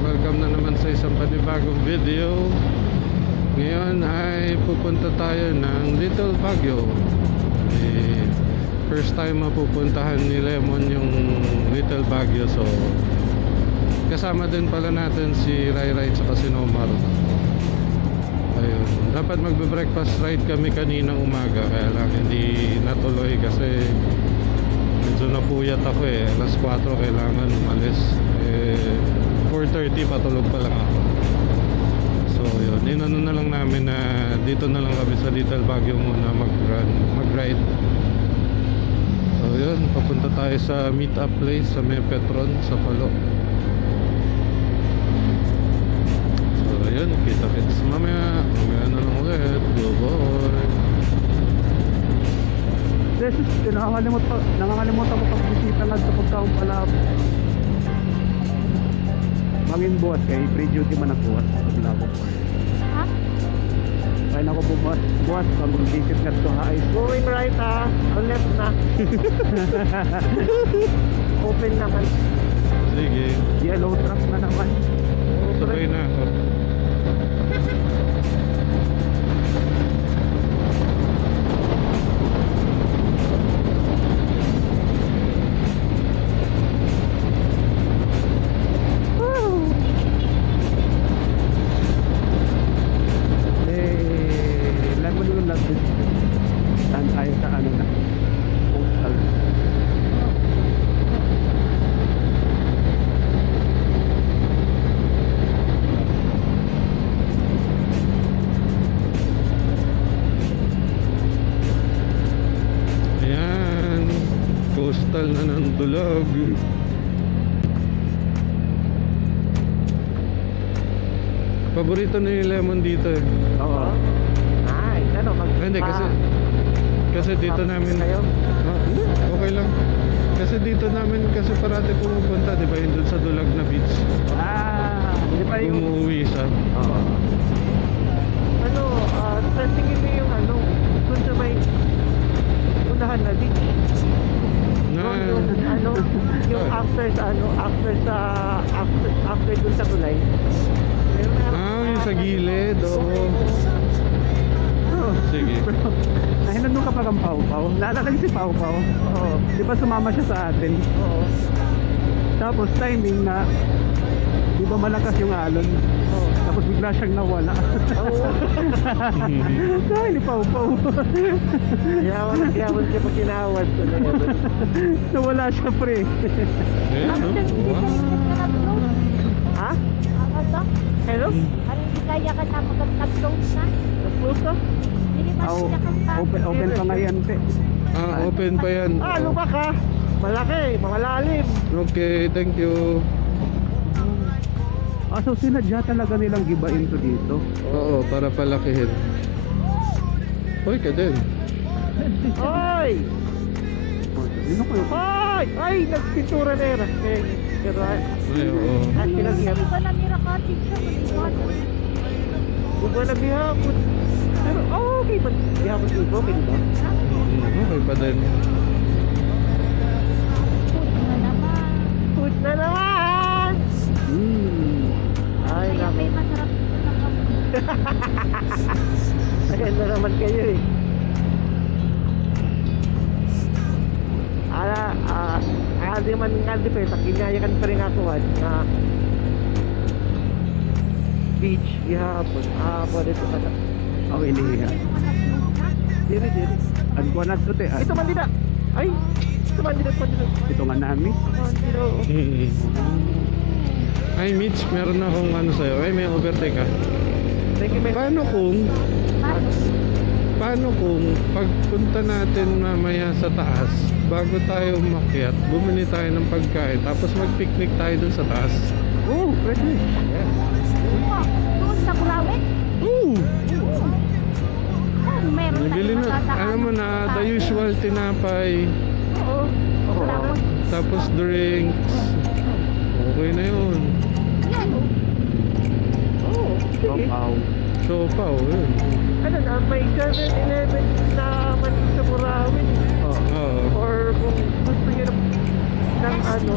welcome na naman sa isang panibagong video. Ngayon ay pupunta tayo ng Little Baguio. First time mapupuntahan ni Lemon yung Little Baguio. So kasama din pala natin si Rai Rai at si Nomar. Ayun, dapat magbe-breakfast ride kami kaninang umaga, kaya lang hindi natuloy kasi medyo napuyat ako eh. Alas 4 kailangan umalis. 4:30 patulog pa lang ako. So yun, inano na lang namin na dito na lang kami sa Little Baguio muna mag-ride. So yun, papunta tayo sa meet up place sa may Petron sa Palo. So yun, kita-kits mamaya na lang ulit. Go boy. Jesus, nakakalimutan mo pag-bisita lang sa pagkaumpalap. Mangin buhat kay pre-duty man nagbuhat sa Lago Park. Ha? Kaya na ko buhat pag mag-visit nga sa high school. Going right ha, on left na. Open naman. Sige, Yellow truck na naman. sabay na ako. Lemon yung lapis. Saan tayo sa ano na? Postal. Ayan, coastal na ng Dulog. Paborito na yung Lemon dito eh. Oo. Ay, ano, Hindi kasi dito namin kayo? okay lang. Kasi dito namin kasi parati pumupunta, di ba, yun dun sa Dulag na beach. Hindi pa yung... Umuwi siya. Oo. Ano, testingin mo yung ano, dun sa may unahan na beach. Na, Yung ano, yung after dun sa tulay. yung sa gilid, oo. Sige. Nahinanong ka pa kang Pau-Pau. Naalala si Pau-Pau. Oo. Di ba sumama siya sa atin? Oo. Tapos timing na, di ba malakas yung alon? Oo. Tapos bigla siyang nawala. Oo. Dahil ni Pau-Pau. Yawan siya pag tinawad ko na yun. Nawala siya, pre. Ayan, no? Wow. Ha? Ano? Hello? Ano hindi kaya ka na mag-upload na? Puso? Hindi ba Oh, sila kanta? open pa nga yan, te. Open pa yan. Lubak ha? Malaki, malalim. Okay, thank you. So sinadya talaga nilang gibain to dito. Oo, para palakihin. Hoy ka din. Hoy! Yun ko yung... Hoy! Ay, nagpintura na yun. Pero, Ay, oo. pinagyan. Hindi ba namira cottage siya? Di ba nabihapon? Pero, okay ba? Bihapon ko, okay ba? Okay pa din. Food na naman. Food na naman! Ay, Kaya may masarap dito na kami. Maganda naman kayo eh. Di man nga di pa, kinayakan pa rin ako na beach ihapon. Pwede ito pala. Oh, inihiya. Diri. Agwa na to, te. Ito man dito. Ay, ito man dito. Ito nga namin. Ay, Mitch, meron akong ano sa'yo. Ay, may overtake ka. Thank you, man. Paano kung pagpunta natin mamaya sa taas, bago tayo umakyat, bumili tayo ng pagkain, tapos mag-picnic tayo dun sa taas? Oh, pwede. Doon sa Kulawin? Oo! Meron Nabili na, alam mo na, the usual tinapay, Oo. tapos drinks. Okay na yun. Yan. Oo. Sige. Wow. Siopaw, yun. Ano na, may 7-Eleven na mali sa Burawin. Oh. Oo. Or kung gusto nyo ng ano,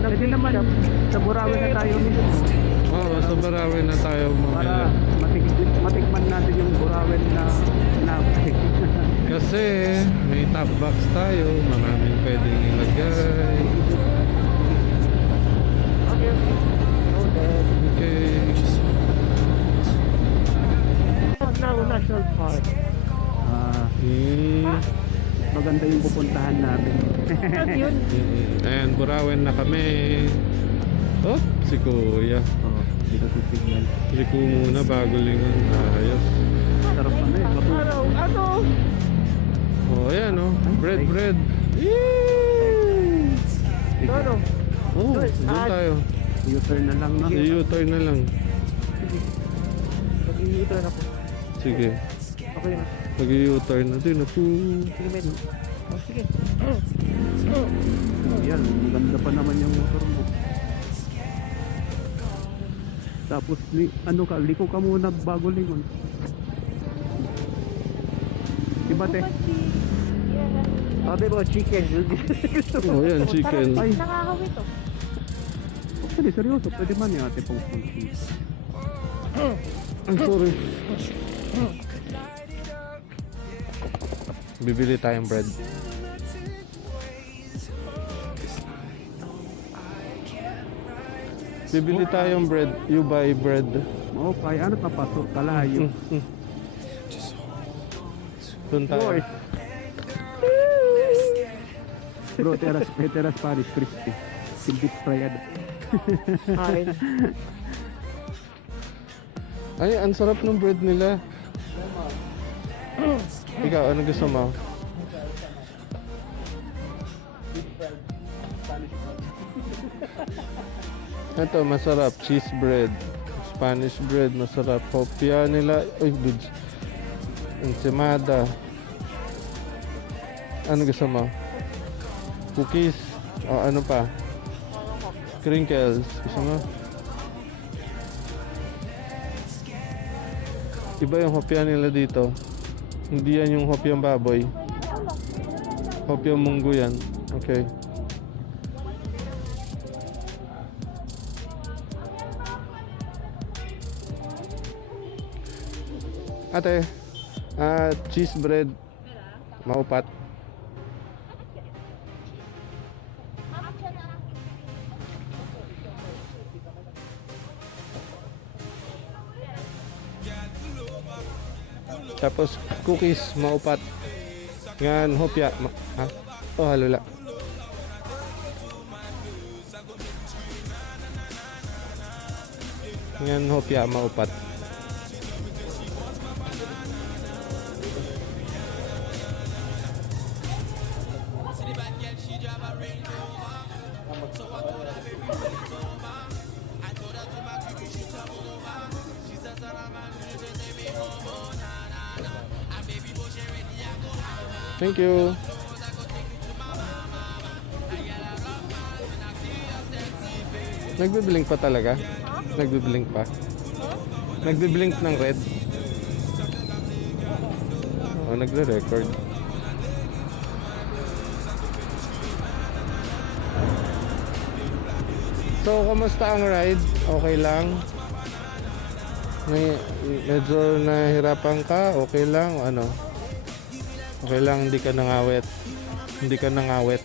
ng Pwede Pwede naman, sa Burawi na tayo mismo. Oo, sa Barawi na tayo Para mamaya. matikman natin yung Burawi na Kasi may top box tayo, maraming pwedeng ilagay. Okay. Noted. Okay. Now, National Park. Maganda yung pupuntahan natin. Saan yun? Ayan, Burawen na kami. Oh, si Kuya. Dito titignan. Liko muna bago lingon. Ayos. Sarap ano eh. Ano? Oh, ayan oh. Bread. Yee! Ano? Oh, doon tayo. U-turn na lang, no? U-turn na lang. Mag-i-turn ako. Sige. Okay na. Mag-u-turn na din. Apo. Sige, men. Oh, sige. Yan, maganda pa naman yung motor mo. Tapos, ano ka, liko ka muna bago lingon. Diba, te? Yeah. Sabi mo, chicken. Oh, yan, chicken. Parang Ay. nakakawit oh. Actually, seryoso, pwede man yung ate pong punti. I'm sorry. Bibili tayong bread. Bibili tayong bread. You buy bread. Okay, ano papasok? Kalayo. Doon tayo. Bro, teras Paris, crispy. Silbit frayad. Kain. Ay, ang sarap ng bread nila. Ikaw, ano gusto mo? Ito, masarap. Cheese bread. Spanish bread, masarap. Hopia nila. Uy, dudes. Enchimada. Ano gusto mo? Cookies. O ano pa? Crinkles. Gusto mo? Iba yung hopya nila dito. Hindi yan yung hopyang baboy. Hopyang munggo yan. Okay. Ate, cheese bread. Maupat. Tapos cookies, maupat. Ngan hopya. Ha? Oh, halula. Ngan hopya, maupat. Thank you. Nagbe-blink pa talaga? Nagbe-blink pa? Nagbe-blink ng red? Oh, nagre-record. So, kamusta ang ride? Okay lang? Medyo nahirapan ka? Okay lang? Ano? Okay lang, hindi ka nangawit. Hindi ka nangawit.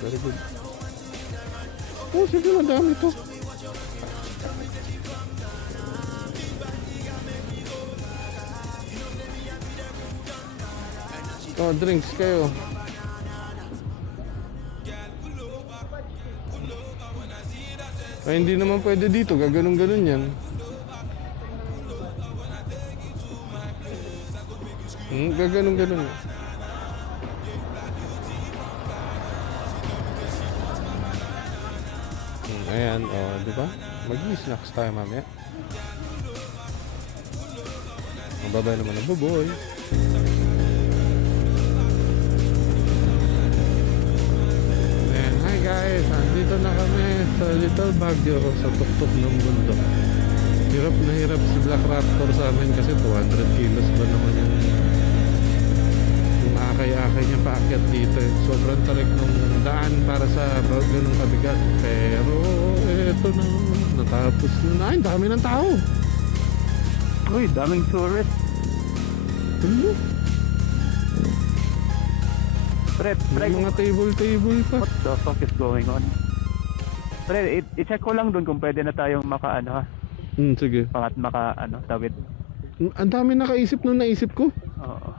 Very good. Oh, sige, madami to. Oh, drinks kayo. Ay, hindi naman pwede dito. Gaganong-ganon yan. Gaganong-ganon. Ayan, oh, di ba? Mag-snacks tayo mamaya. Mababay naman ang buboy. Ayan, hi guys! Andito na kami sa Little Baguio sa tuktok ng bundok. Hirap na hirap si Black Raptor sa amin kasi 200 kilos ba naman yung akay-akay niya paakyat dito eh. Sobrang tarik ng daan para sa ganung kabigat. Pero eto na, natapos na. Ay, dami ng tao. Uy, daming tourist. Pre, May mga table pa. what the fuck is going on? Pre, i-check ko lang dun kung pwede na tayong Sige. tawid. Ang dami nakaisip nung naisip ko. Oo.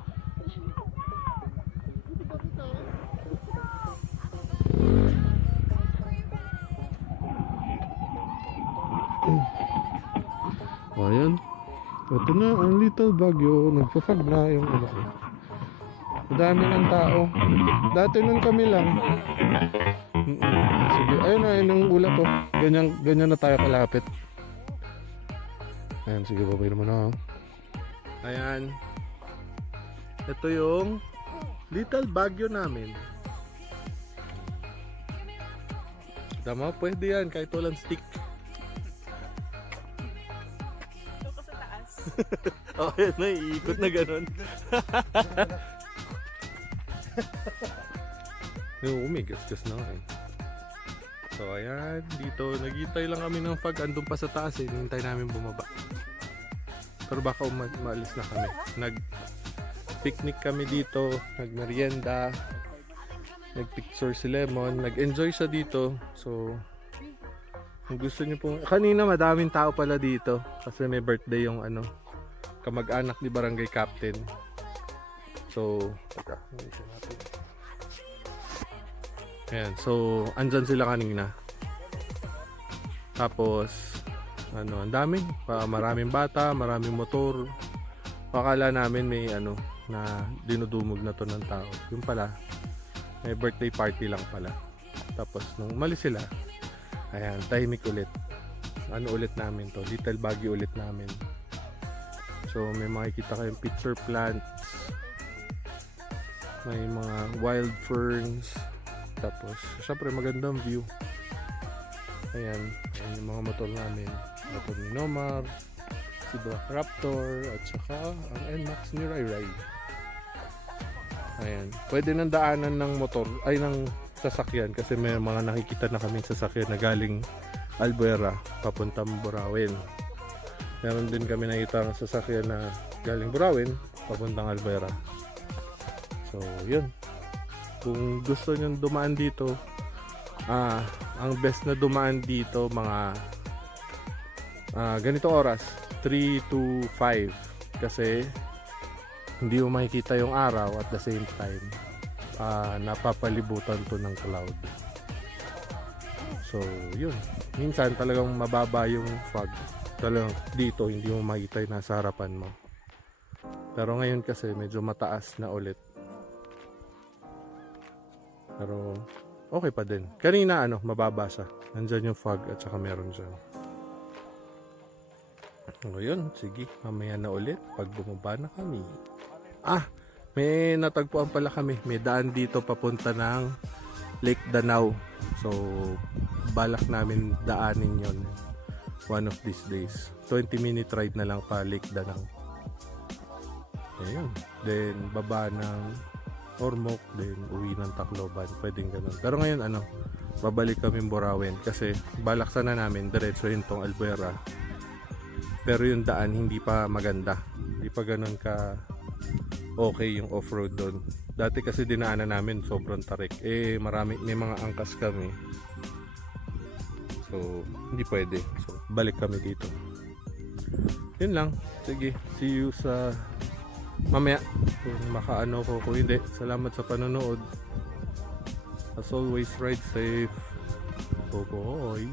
Ayan. Ito na, ang Little Baguio. Nagpa-fog na yung ano ko. Dami ng tao. Dati nun kami lang. Sige, ayun na, ayun ang ulap po. Ganyan na tayo kalapit. Ayan, sige, babay naman ako. Ayan. Ito yung Little Baguio namin. Tama, pwede yan, kahit walang stick. Ito ko sa taas. Oh, yan na, iikot na ganun. Oo, may gas-gas na nga eh. So, ayan, dito, naghihintay lang kami ng fog. Andun pa sa taas eh, hinihintay namin bumaba. Pero baka maalis na kami. Nag-picnic kami dito, nagmerienda, nagpicture si Lemon, nag-enjoy siya dito. So, kung gusto niyo pong... Kanina madaming tao pala dito kasi may birthday yung kamag-anak ni Barangay Captain. So, ayan, so andyan sila kanina. Tapos ang daming maraming bata, maraming motor. Akala namin may na dinudumog na to ng tao. Yung pala may birthday party lang pala. Tapos nung umalis sila, ayan, tahimik ulit. Ulit namin to, Little Baguio ulit namin. So may makikita kayong picture plants, may mga wild ferns, tapos syempre magandang view. Ayan, ayan yung mga motor namin, motor ni Nomar, si Black Raptor, at saka ang NMAX ni Rai Rai. Ayan, pwede nang daanan ng motor, ay ng sasakyan, kasi may mga nakikita na kaming sasakyan na galing Albuera papuntang Burawin. Meron din kami nakita ng sasakyan na galing Burawin papuntang Albuera. So, yun. Kung gusto nyo dumaan dito, ang best na dumaan dito mga ganito oras, 3 to 5. Kasi hindi mo makikita yung araw at the same time napapalibutan to ng cloud. So, yun. Minsan talagang mababa yung fog. Talagang dito hindi mo makita yung nasa harapan mo. Pero ngayon kasi medyo mataas na ulit. Pero okay pa din. Kanina mababa siya. Nandyan yung fog at saka meron dyan. O yun, sige. Mamaya na ulit pag bumaba na kami. May natagpuan pala kami. May daan dito papunta ng Lake Danau. So, balak namin daanin yon one of these days. 20-minute ride na lang pa Lake Danau. Ayun. Then, baba ng Ormoc, then uwi ng Tacloban. Pwedeng ganun. Pero ngayon, babalik kami Burawin kasi balak sana namin diretsuhin tong Albuera. Pero yung daan hindi pa maganda. Hindi pa ganun ka okay yung off-road doon. Dati kasi dinaanan namin sobrang tarik. May mga angkas kami. So, hindi pwede. So, balik kami dito. Yun lang. Sige, see you sa mamaya. Kung makaano ko, kung hindi. Salamat sa panonood. As always, ride safe. Bye-bye.